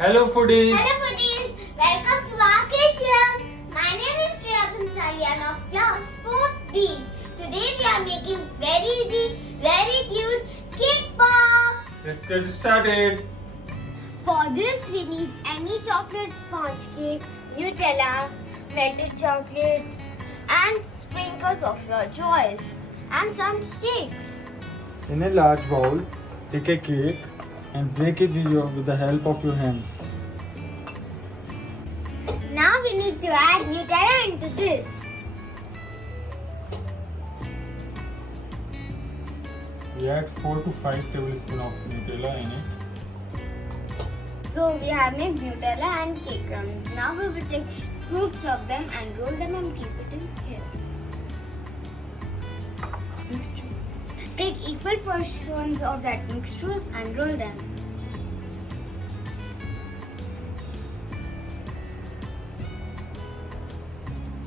Hello foodies! Hello foodies, welcome to our kitchen. My name is Shreya Bhansali and of class 4B. Today we are making very easy, very cute cake pops. Let's get started. For this we need any chocolate sponge cake, Nutella, melted chocolate and sprinkles of your choice and some sticks. In a large bowl, take a cake and break it with the help of your hands. Now we need to add Nutella into this. We add 4 to 5 tablespoons of Nutella in it. So we have made Nutella and cake crumbs. Now we will take scoops of them and roll them and keep it in here. Take equal portions of that mixture and roll them.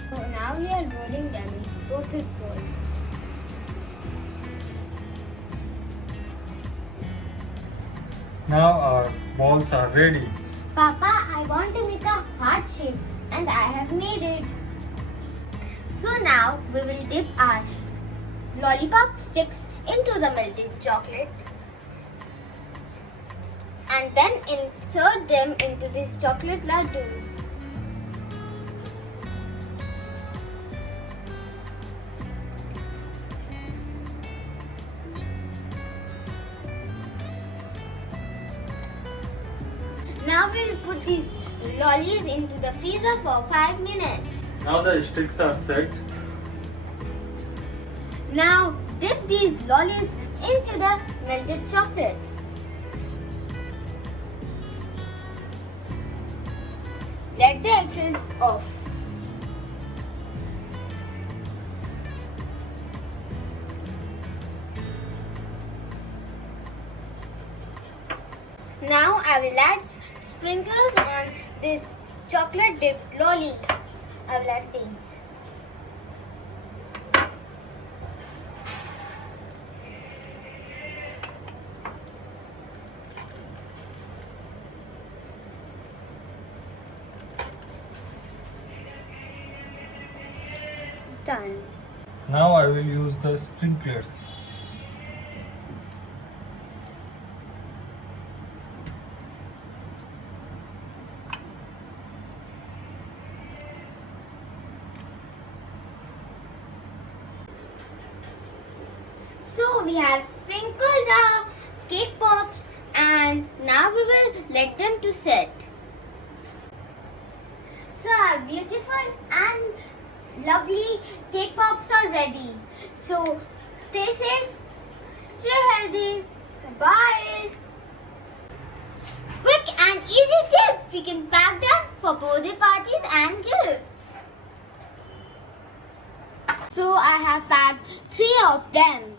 So now we are rolling them into perfect balls. Now our balls are ready. Papa, I want to make a heart shape and I have made it. So now we will dip our lollipop sticks into the melted chocolate and then insert them into these chocolate laddus. Now we will put these lollies into the freezer for 5 minutes. Now the sticks are set. Now dip these lollies into the melted chocolate. Let the excess off. Now I will add sprinkles on this chocolate dipped lolly. I will add these. Done. Now I will use the sprinklers. So we have sprinkled our cake pops and now we will let them to set. So our beautiful and lovely cake pops are ready. So stay safe, stay healthy. Bye. Quick and easy tip. We can pack them for birthday parties and gifts. So I have packed 3 of them.